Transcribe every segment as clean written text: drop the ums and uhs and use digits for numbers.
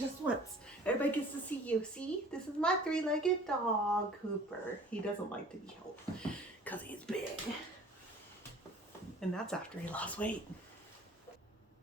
just once. Everybody gets to see you. See, this is my three-legged dog, Cooper. He doesn't like to be held because he's big. And that's after he lost weight.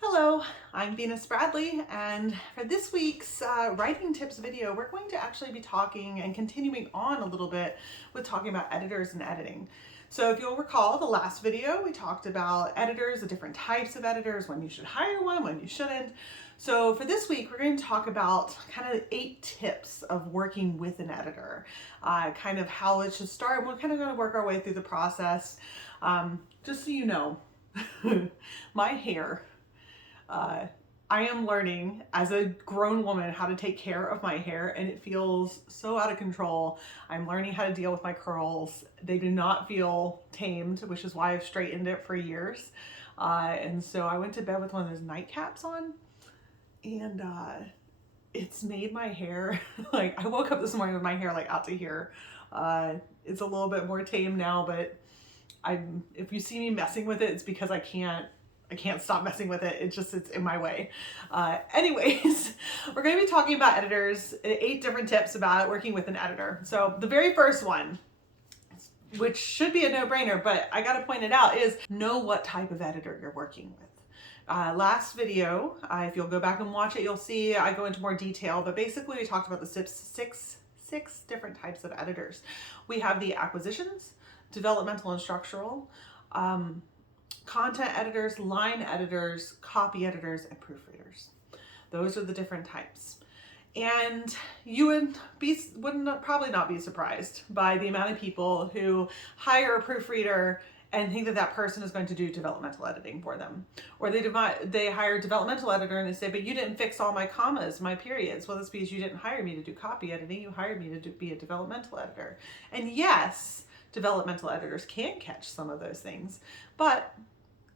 Hello, I'm Venus Bradley, and for this week's writing tips video, we're going to actually be talking and continuing on a little bit with talking about editors and editing. So if you'll recall the last video, we talked about editors, the different types of editors, when you should hire one, when you shouldn't. So for this week, we're going to talk about kind of 8 tips of working with an editor, kind of how it should start. We're kind of going to work our way through the process. Just so you know, my hair, I am learning as a grown woman how to take care of my hair, and it feels so out of control. I'm learning how to deal with my curls. They do not feel tamed, which is why I've straightened it for years. And so I went to bed with one of those nightcaps on, and it's made my hair, like I woke up this morning with my hair like out to here. It's a little bit more tame now, but if you see me messing with it, it's because I can't stop messing with it. It's in my way. Anyways, we're going to be talking about editors, 8 different tips about working with an editor. So the very first one, which should be a no-brainer, but I got to point it out, is know what type of editor you're working with. Last video, if you'll go back and watch it, you'll see I go into more detail, but basically we talked about the six different types of editors. We have the acquisitions, developmental and structural, content editors, line editors, copy editors, and proofreaders. Those are the different types. And you would probably not be surprised by the amount of people who hire a proofreader and think that that person is going to do developmental editing for them. Or they hire a developmental editor and they say, but you didn't fix all my commas, my periods. Well, that's because you didn't hire me to do copy editing. You hired me to be a developmental editor. And yes, developmental editors can catch some of those things, but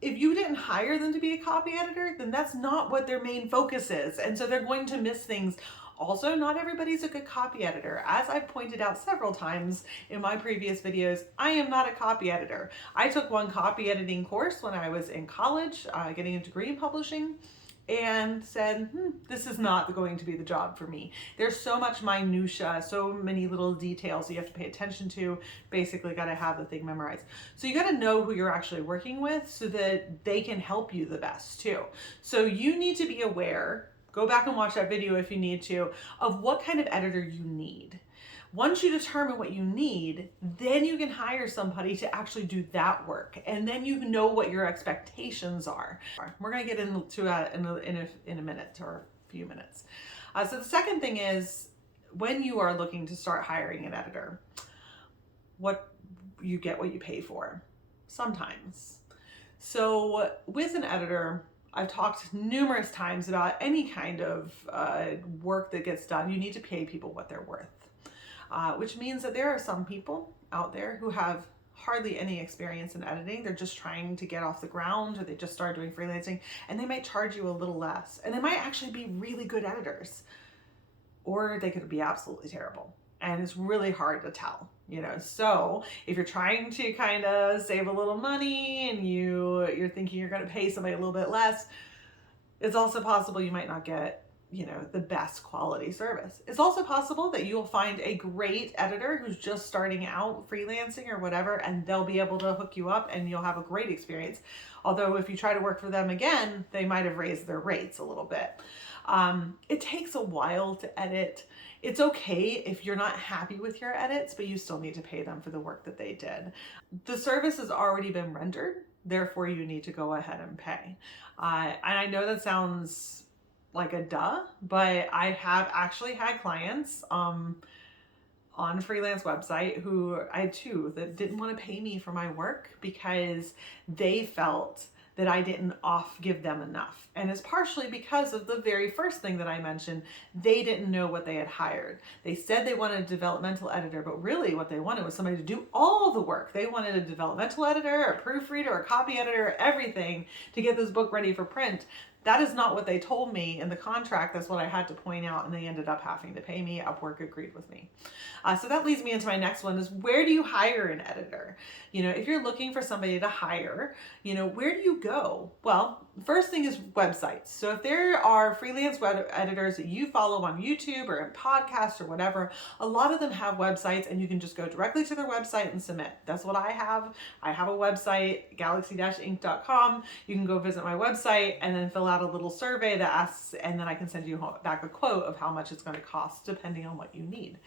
if you didn't hire them to be a copy editor, then that's not what their main focus is. And so they're going to miss things. Also, not everybody's a good copy editor. As I've pointed out several times in my previous videos, I am not a copy editor. I took one copy editing course when I was in college, getting a degree in publishing, and said, this is not going to be the job for me. There's so much minutia, so many little details you have to pay attention to. Basically got to have the thing memorized. So you got to know who you're actually working with so that they can help you the best too. So you need to be aware, go back and watch that video if you need to, of what kind of editor you need. Once you determine what you need, then you can hire somebody to actually do that work. And then you know what your expectations are. We're going to get into that in a minute or a few minutes. So the second thing is, when you are looking to start hiring an editor, what you get what you pay for sometimes. So with an editor, I've talked numerous times about any kind of work that gets done, you need to pay people what they're worth. Which means that there are some people out there who have hardly any experience in editing. They're just trying to get off the ground, or they just started doing freelancing, and they might charge you a little less. And they might actually be really good editors, or they could be absolutely terrible. And it's really hard to tell, So if you're trying to kind of save a little money and you're thinking you're going to pay somebody a little bit less, it's also possible you might not get the best quality service. It's also possible that you'll find a great editor who's just starting out freelancing or whatever, and they'll be able to hook you up and you'll have a great experience. Although if you try to work for them again, they might have raised their rates a little bit. It takes a while to edit. It's okay if you're not happy with your edits, but you still need to pay them for the work that they did. The service has already been rendered, therefore you need to go ahead and pay. And I know that sounds like a duh, but I have actually had clients on a freelance website who I had 2 that didn't want to pay me for my work because they felt that I didn't give them enough. And it's partially because of the very first thing that I mentioned. They didn't know what they had hired. They said they wanted a developmental editor, but really what they wanted was somebody to do all the work. They wanted a developmental editor, a proofreader, a copy editor, everything to get this book ready for print. That is not what they told me in the contract. That's what I had to point out, and they ended up having to pay me. Upwork agreed with me. So that leads me into my next one, is where do you hire an editor? If you're looking for somebody to hire, where do you go? Well, the first thing is websites. So if there are freelance web editors that you follow on YouTube or in podcasts or whatever, a lot of them have websites and you can just go directly to their website and submit. That's what I have. I have a website, galaxy-inc.com. You can go visit my website and then fill out a little survey that asks, and then I can send you back a quote of how much it's going to cost depending on what you need.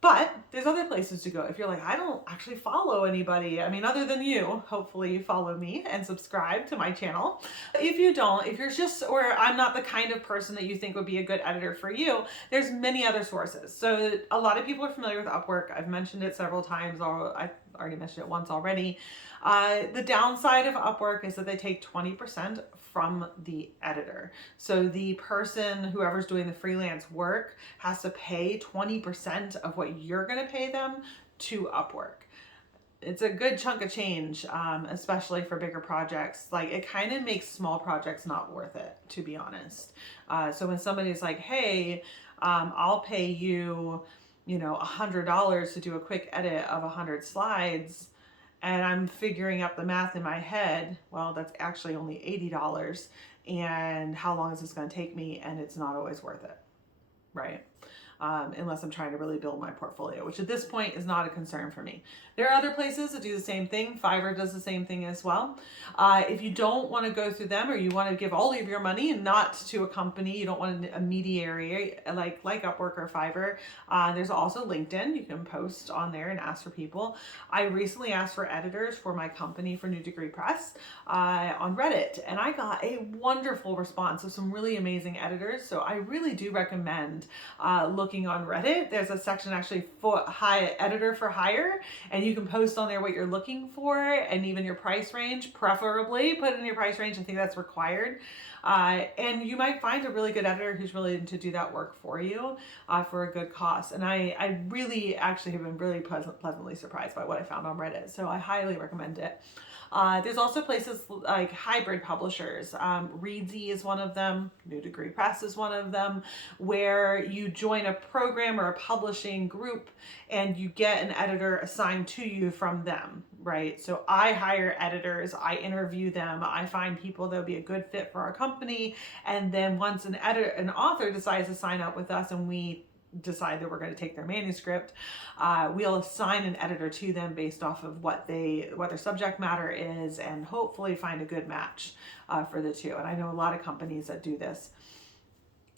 But there's other places to go. If you're like, I don't actually follow anybody, I mean, other than you, hopefully you follow me and subscribe to my channel. If you don't, if you're just, or I'm not the kind of person that you think would be a good editor for you, there's many other sources. So a lot of people are familiar with Upwork. I've mentioned it several times, or I've already mentioned it once already. The downside of Upwork is that they take 20% from the editor. So the person, whoever's doing the freelance work, has to pay 20% of what you're going to pay them to Upwork. It's a good chunk of change, especially for bigger projects. Like, it kind of makes small projects not worth it, to be honest. So when somebody's like, hey, I'll pay you, $100 to do a quick edit of 100 slides, and I'm figuring out the math in my head, well, that's actually only $80, and how long is this going to take me? And it's not always worth it, right? Unless I'm trying to really build my portfolio, which at this point is not a concern for me. There are other places that do the same thing. Fiverr does the same thing as well. If you don't want to go through them, or you want to give all of your money and not to a company, you don't want a mediary like Upwork or Fiverr, there's also LinkedIn. You can post on there and ask for people. I recently asked for editors for my company for New Degree Press on Reddit, and I got a wonderful response of some really amazing editors. So I really do recommend looking on Reddit. There's a section actually for editor for hire, and you can post on there what you're looking for and even your price range. Preferably put in your price range. I think that's required. And you might find a really good editor who's willing to do that work for you for a good cost. And I really actually have been really pleasantly surprised by what I found on Reddit. So I highly recommend it. There's also places like hybrid publishers. Reedsy is one of them. New Degree Press is one of them, where you join a program or a publishing group and you get an editor assigned to you from them, right? So I hire editors, I interview them, I find people that would be a good fit for our company, and then once an author decides to sign up with us and we decide that we're going to take their manuscript, we'll assign an editor to them based off of what their subject matter is, and hopefully find a good match for the two. And I know a lot of companies that do this.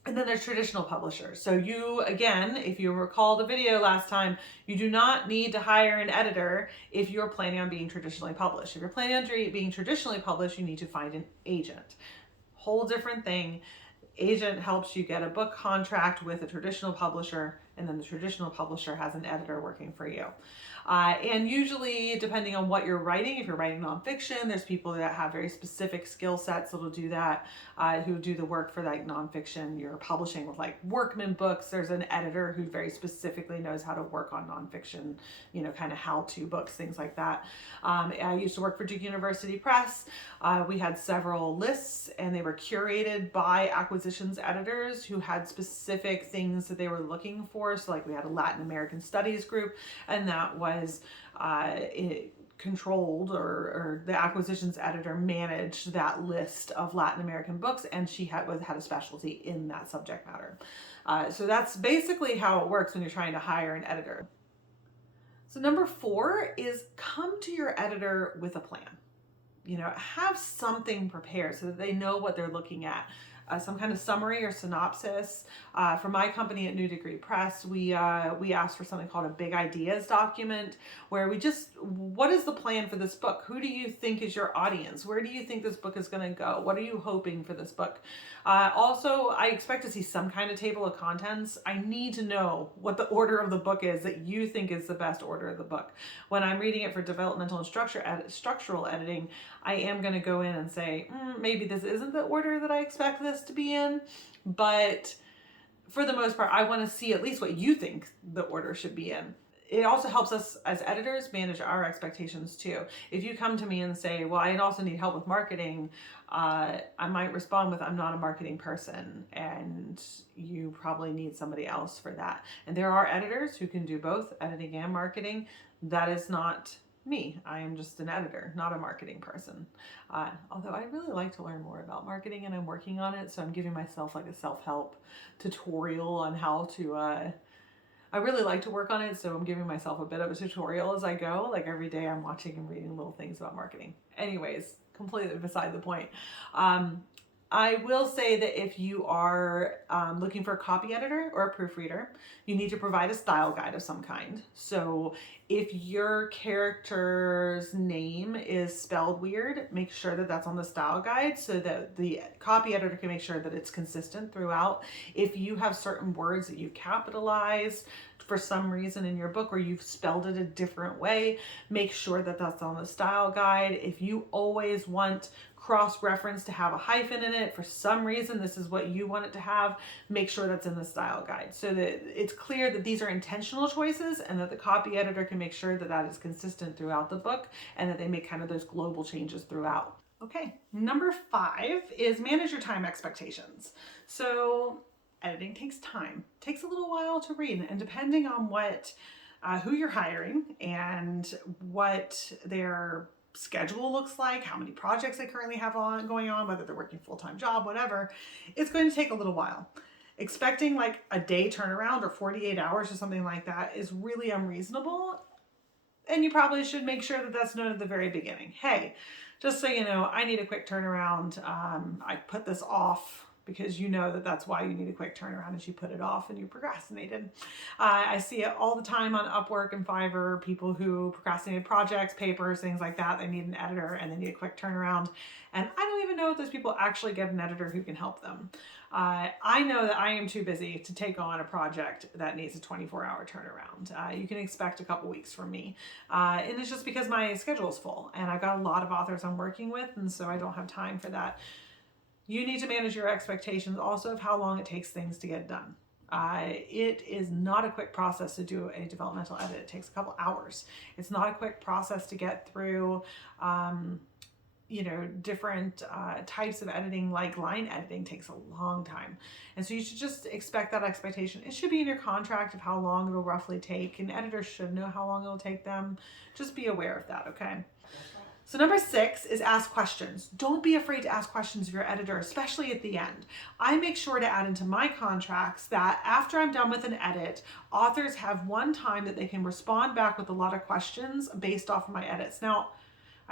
And then there's traditional publishers. So you, again, if you recall the video last time, you do not need to hire an editor if you're planning on being traditionally published. If you're planning on being traditionally published, you need to find an agent. Whole different thing. Agent helps you get a book contract with a traditional publisher, and then the traditional publisher has an editor working for you. And usually, depending on what you're writing, if you're writing nonfiction, there's people that have very specific skill sets that'll do that, who do the work for like nonfiction. You're publishing with like Workman Books. There's an editor who very specifically knows how to work on nonfiction, kind of how-to books, things like that. I used to work for Duke University Press. We had several lists, and they were curated by acquisitions editors who had specific things that they were looking for. So like we had a Latin American Studies group, and that was controlled, or the acquisitions editor managed that list of Latin American books, and she had a specialty in that subject matter. So that's basically how it works when you're trying to hire an editor. So number 4 is come to your editor with a plan. Have something prepared so that they know what they're looking at. Some kind of summary or synopsis. For my company at New Degree Press, we asked for something called a big ideas document, where what is the plan for this book? Who do you think is your audience? Where do you think this book is going to go? What are you hoping for this book? Also, I expect to see some kind of table of contents. I need to know what the order of the book is that you think is the best order of the book. When I'm reading it for developmental and structural editing, I am going to go in and say, maybe this isn't the order that I expect this to be in, but for the most part, I want to see at least what you think the order should be in. It also helps us as editors manage our expectations too. If you come to me and say, well, I also need help with marketing, I might respond with, I'm not a marketing person, and you probably need somebody else for that. And there are editors who can do both editing and marketing. That is not me. I am just an editor, not a marketing person. Although I really like to learn more about marketing and I'm working on it. So I'm giving myself like a self-help tutorial on how to, I really like to work on it. So I'm giving myself a bit of a tutorial as I go. Like every day I'm watching and reading little things about marketing. Anyways, completely beside the point. I will say that if you are looking for a copy editor or a proofreader, you need to provide a style guide of some kind. So if your character's name is spelled weird, make sure that that's on the style guide so that the copy editor can make sure that it's consistent throughout. If you have certain words that you've capitalized for some reason in your book or you've spelled it a different way, make sure that that's on the style guide. If you always want cross-reference to have a hyphen in it, for some reason this is what you want it to have, make sure that's in the style guide so that it's clear that these are intentional choices and that the copy editor can make sure that that is consistent throughout the book and that they make kind of those global changes throughout. Okay, number 5 is manage your time expectations. So editing takes time, takes a little while to read, and depending on who you're hiring and what their schedule looks like, how many projects they currently have going on, whether they're working full-time job, whatever, it's going to take a little while. Expecting like a day turnaround or 48 hours or something like that is really unreasonable. And you probably should make sure that that's known at the very beginning. Hey, just so you know, I need a quick turnaround. I put this off because you know that that's why you need a quick turnaround is you put it off and you procrastinated. I see it all the time on Upwork and Fiverr, people who procrastinated projects, papers, things like that. They need an editor and they need a quick turnaround. And I don't even know if those people actually get an editor who can help them. I know that I am too busy to take on a project that needs a 24-hour turnaround. You can expect a couple weeks from me. And it's just because my schedule is full and I've got a lot of authors I'm working with, and so I don't have time for that. You need to manage your expectations also of how long it takes things to get done. It is not a quick process to do a developmental edit. It takes a couple hours. It's not a quick process to get through, different types of editing, like line editing takes a long time. And so you should just expect that expectation. It should be in your contract of how long it'll roughly take, and editors should know how long it'll take them. Just be aware of that, okay? So number 6 is ask questions. Don't be afraid to ask questions of your editor, especially at the end. I make sure to add into my contracts that after I'm done with an edit, authors have one time that they can respond back with a lot of questions based off of my edits. Now,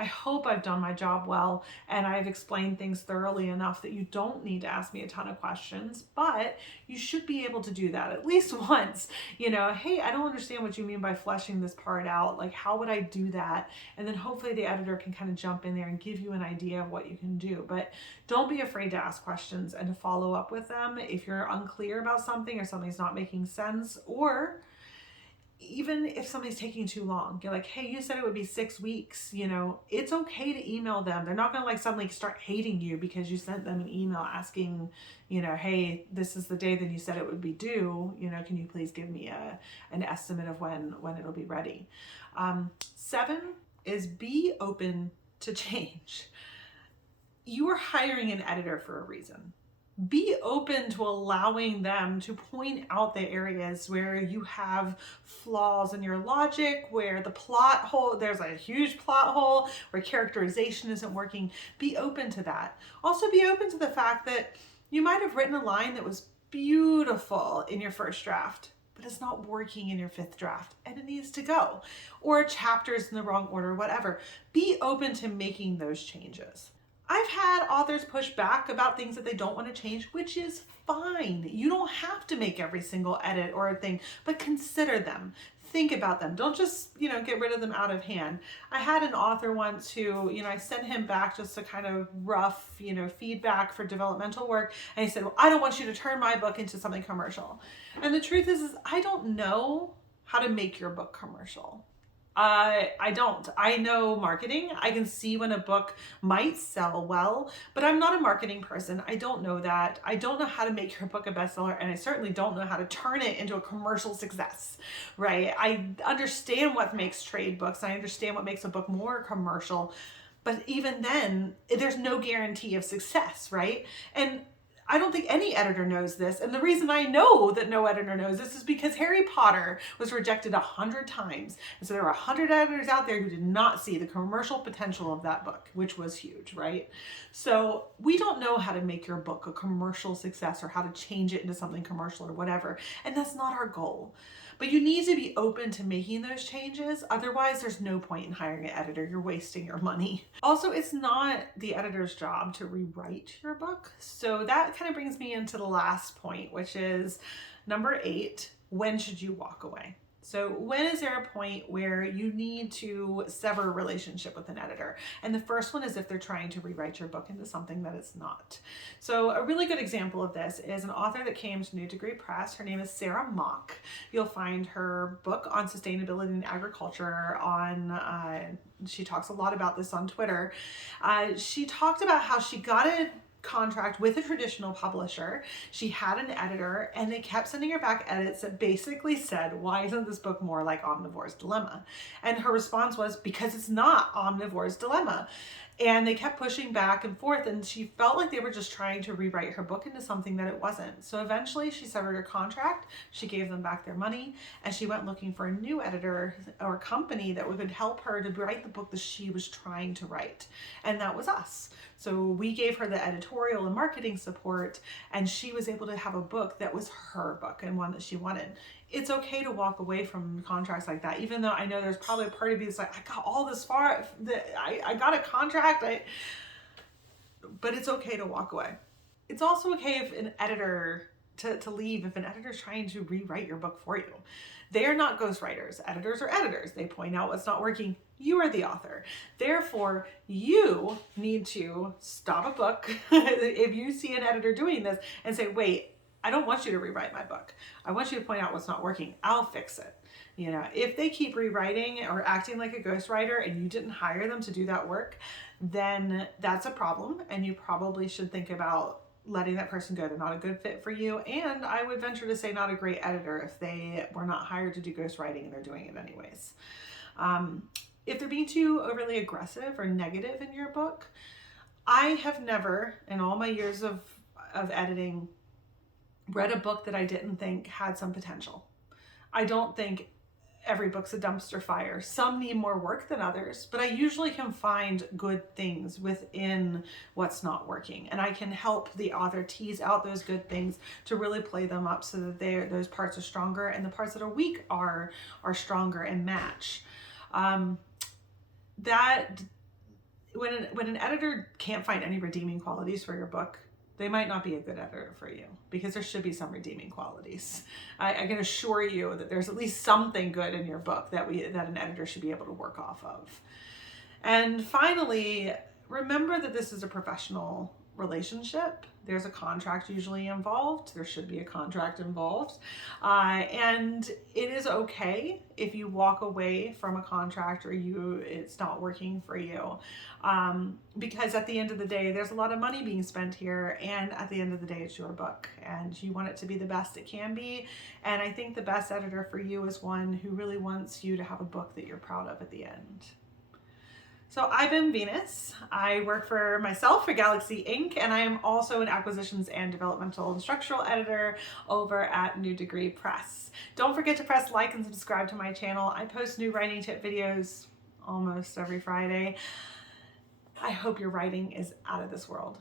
I hope I've done my job well and I've explained things thoroughly enough that you don't need to ask me a ton of questions, but you should be able to do that at least once. Hey, I don't understand what you mean by fleshing this part out. Like, how would I do that? And then hopefully the editor can kind of jump in there and give you an idea of what you can do. But don't be afraid to ask questions and to follow up with them if you're unclear about something or something's not making sense, or even if somebody's taking too long. You're like, hey, you said it would be 6 weeks. It's okay to email them. They're not going to suddenly start hating you because you sent them an email asking, hey, this is the day that you said it would be due. Can you please give me an estimate of when it'll be ready? 7 is be open to change. You are hiring an editor for a reason. Be open to allowing them to point out the areas where you have flaws in your logic, where the plot hole, there's a huge plot hole, where characterization isn't working. Be open to that. Also be open to the fact that you might have written a line that was beautiful in your first draft, but it's not working in your 5th draft and it needs to go. Or a chapter's in the wrong order, whatever. Be open to making those changes. I've had authors push back about things that they don't want to change, which is fine. You don't have to make every single edit or a thing, but consider them. Think about them. Don't just, get rid of them out of hand. I had an author once who, I sent him back just a kind of rough, feedback for developmental work. And he said, well, I don't want you to turn my book into something commercial. And the truth is I don't know how to make your book commercial. I don't. I know marketing. I can see when a book might sell well, but I'm not a marketing person. I don't know that. I don't know how to make your book a bestseller, and I certainly don't know how to turn it into a commercial success, right? I understand what makes trade books. I understand what makes a book more commercial, but even then, there's no guarantee of success, right? And I don't think any editor knows this. And the reason I know that no editor knows this is because Harry Potter was rejected 100 times. And so there were 100 editors out there who did not see the commercial potential of that book, which was huge, right? So we don't know how to make your book a commercial success or how to change it into something commercial or whatever. And that's not our goal. But you need to be open to making those changes. Otherwise, there's no point in hiring an editor. You're wasting your money. Also, it's not the editor's job to rewrite your book. So that kind of brings me into the last point, which is number 8, when should you walk away? So when is there a point where you need to sever a relationship with an editor? And the first one is if they're trying to rewrite your book into something that it's not. So a really good example of this is an author that came to New Degree Press. Her name is Sarah Mock. You'll find her book on sustainability and agriculture on, she talks a lot about this on Twitter. She talked about how she got a contract with a traditional publisher. She had an editor and they kept sending her back edits that basically said, why isn't this book more like Omnivore's Dilemma? And her response was, because it's not Omnivore's Dilemma. And they kept pushing back and forth, and she felt like they were just trying to rewrite her book into something that it wasn't. So eventually she severed her contract, she gave them back their money, and she went looking for a new editor or company that would help her to write the book that she was trying to write. And that was us. So we gave her the editorial and marketing support, and she was able to have a book that was her book and one that she wanted. It's okay to walk away from contracts like that, even though I know there's probably a part of you that's like, I got all this far, I got a contract, but it's okay to walk away. It's also okay if an editor, to leave if an editor is trying to rewrite your book for you. They are not ghostwriters. Editors are editors. They point out what's not working. You are the author. Therefore, you need to stop a book if you see an editor doing this and say, wait, I don't want you to rewrite my book. I want you to point out what's not working. I'll fix it. You know, if they keep rewriting or acting like a ghostwriter and you didn't hire them to do that work, then that's a problem. And you probably should think about letting that person go. They're not a good fit for you. And I would venture to say not a great editor if they were not hired to do ghostwriting and they're doing it anyways. If they're being too overly aggressive or negative in your book, I have never, in all my years of editing, read a book that I didn't think had some potential. I don't think every book's a dumpster fire. Some need more work than others, but I usually can find good things within what's not working. And I can help the author tease out those good things to really play them up so that those parts are stronger and the parts that are weak are stronger and match. That when an editor can't find any redeeming qualities for your book, they might not be a good editor for you, because there should be some redeeming qualities. I can assure you that there's at least something good in your book that an editor should be able to work off of. And finally, remember that this is a professional relationship. There's a contract usually involved. There should be a contract involved. And it is okay if you walk away from a contract or it's not working for you. Because at the end of the day, there's a lot of money being spent here. And at the end of the day, it's your book and you want it to be the best it can be. And I think the best editor for you is one who really wants you to have a book that you're proud of at the end. So I've been Venus. I work for myself for Galaxy Ink, and I am also an acquisitions and developmental and structural editor over at New Degree Press. Don't forget to press like and subscribe to my channel. I post new writing tip videos almost every Friday. I hope your writing is out of this world.